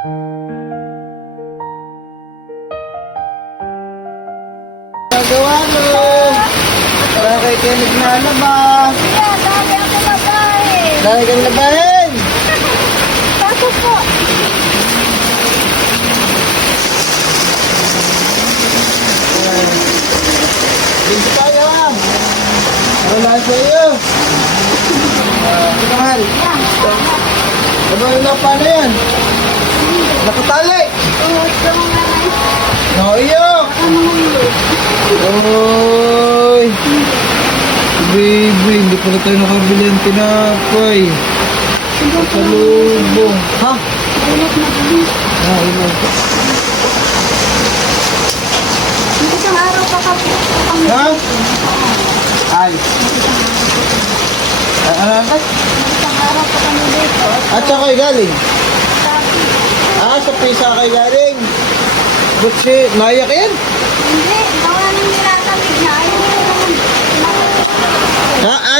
Nagawa mo. Para kay Kenneth na labas. Kaya, dami ako babae. Dahil kang labahin. Tapos po. Dito tayo ha. Wala sa iyo. Ito mahal. Ano na paano yan? Nakatali. Oo, ito mga Naiyok. Oy. Baby, hindi pala tayo nakabili ang tinapay. Pasalubong. Ha? ulit na din. Naiyok. Isang araw pa kami. Ha? Ay. Ano? Isang araw pa kami dito. At saan kayo galing? Sabi, Sa pisa kayo galing. Ba't si naiyak yan? hindi, gawa nang nilalamig na. Ayaw ko naman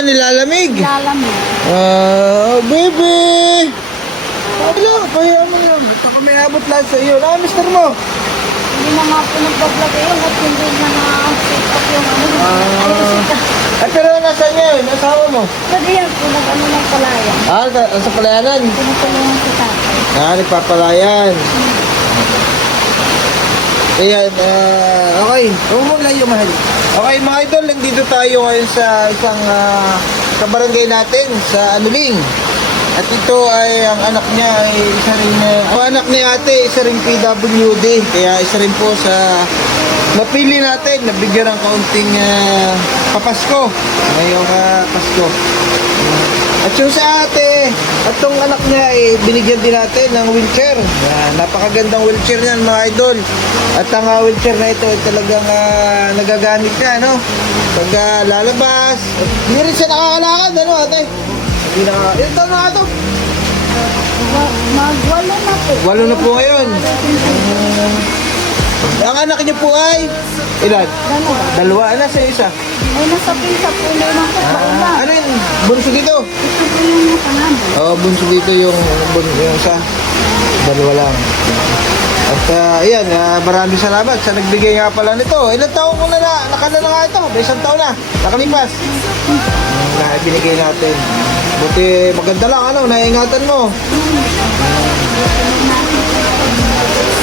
Nilalamig? lalamig. Baby! Wala, kaya mo yan. Baka may abot lang sa iyo. Mister mo? Hindi na nga po nagbablog yun at hindi na na-tiktok yung Pero nasaan niya yun? Asawa mo? Pwede yan po, nag-ano ng palaya. Sa palayanan? Tinutulungan ko tatay. Nagpapalayan. Ayan, okay. Huwag mo lang yung mahal. Okay, mga idol, nandito tayo ngayon sa isang kabarangay natin sa Anuling. At ito ay ang anak niya ay isa rin, ang anak ni ate, isa rin PWD. Kaya isa rin po sa napili natin, nabigyan ng kaunting papasko ngayong Pasko. At yung sa ate, at tong anak niya ay binigyan din natin ng wheelchair. Napakagandang wheelchair niyan mga idol. At ang wheelchair na ito ay talagang nagagamit niya, no? Pag lalabas. At hindi rin siya nakakalakad, ano ate? Hindi ilan taon na ito? Magwalo na po. 8 na po ngayon. Ang anak niyo po ay ilan? Dalawa. 2. Nasa isa? Ay, nasa pinsa po naman po. Baula. Ano yun? Bunso dito? Ito po yung nakanado. Oo, bunso dito yung isa. 2 lang. At ayan, maraming salamat sa nagbigay nga pala nito. Ilang taon ko na nakala na nga ito? May 1 taon na. Nakalipas. Na binigay natin. Buti maganda lang, naiingatan mo.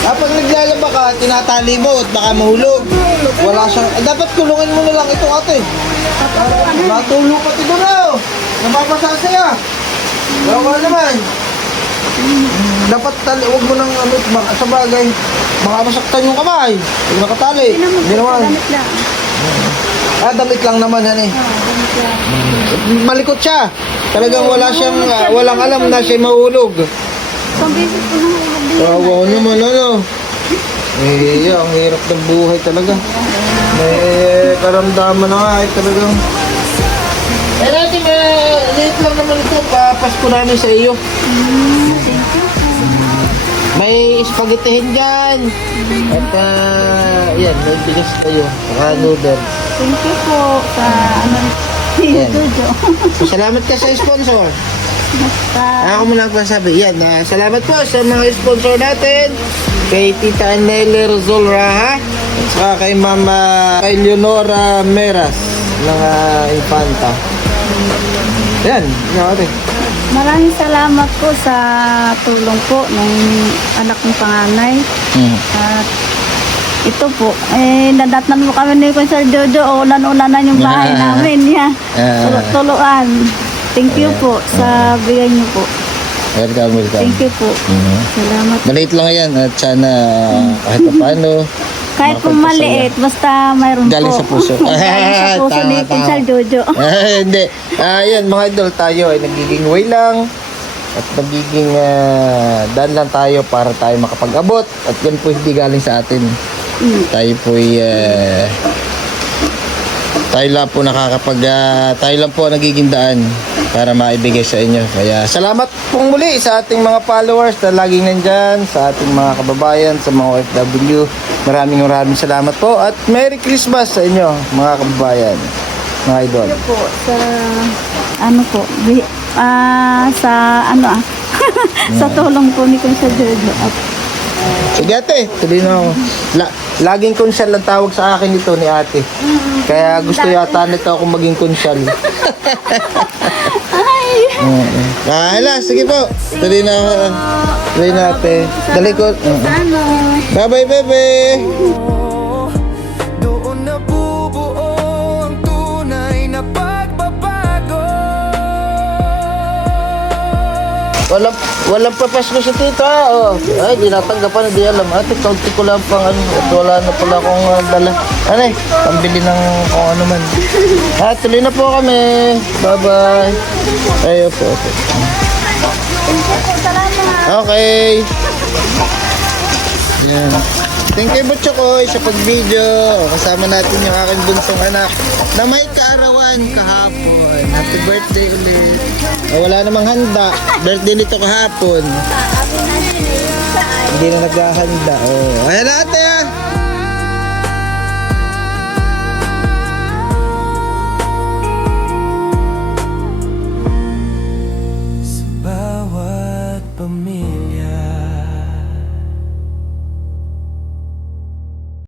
Pag naglalaba ka, tinatali mo at baka mahulog. Wala siyang, dapat kulungin mo na lang ito ate. Matulog pati doon na. Nababasa siya. Wala naman. Dapat huwag mo nang sa bagay. Baka masaktan yung kamay. Huwag nakatali. Hindi naman. Damit lang. Damit lang naman yan eh. Damit lang. Malikot siya. Talagang wala siyang, walang alam na siya mahulog. Isang beses po nang ulog din. Wow naman ang hirap ng buhay talaga. May karamdaman na nga talagang. Natin, late lang naman ito. Papasko namin sa iyo. Thank you. May spaghettihin dyan. At yan, may bigas kayo. Saka noodles. Thank you po sa Yan. Jojo. Salamat ka sa sponsor. Basta. Ako muna po sabi. Yan, salamat po sa mga sponsor natin. Kay Tita Nelly Rizolra, at saka kay Mama kay Leonora Meras ng Infanta. Yan, ate. Maraming salamat po sa tulong po ng anak ng panganay. At ito po, nadatnan mo kami ni Sir Jojo, ulan-ulanan yung bahay namin. Yan, tuluan. Thank you po sa bigay niyo po. Welcome. Thank you po. Salamat. Maliit lang yan at sana kahit pa paano. Kahit kung maliit, basta mayroon Galing po. sa puso. Galing sa puso ni Sir Jojo. Hindi. Yan mga idol, tayo ay nagiging way lang. At nagiging daan lang tayo para tayo makapag-abot. At yan po hindi galing sa atin. Tayo po ay tayo lang po tayo lang po nagiging daan para maibigay sa inyo. Kaya salamat pong muli sa ating mga followers na laging nandyan, sa ating mga kababayan, sa mga OFW. Maraming salamat po at Merry Christmas sa inyo mga kababayan, mga idol. Po sa ano po, sa sa tulong po ni Kuya Jojo. At Sige ate, tuloy na ako. Laging konsyal ang tawag sa akin ito ni ate. Kaya gusto yata nito ako maging konsyal. ay, Hala, sige po. Tuloy na ako. Tuloy na ate. Dali ko. ano, Bye-bye, bebe. Doon nabubuo ang tunay na pagbabago. Walang papasko si tita. Oh. Ay, di natanggapan, di alam. Ate, kaunti ko lang pang ano. At wala na pala akong dala. Ano eh, pambili ng kung ano man. Tuloy na po kami. Bye-bye. Ayo po. Okay. Yan. Thank you, Butchokoy, sa pag-video. Kasama natin yung aking bunsong anak na may kaarawan kahapon. Happy birthday ulit. Wala namang handa. Birthday nito kahapon. Hindi na naghahanda. Oh. Ayan na ate ah. Bawat pamilya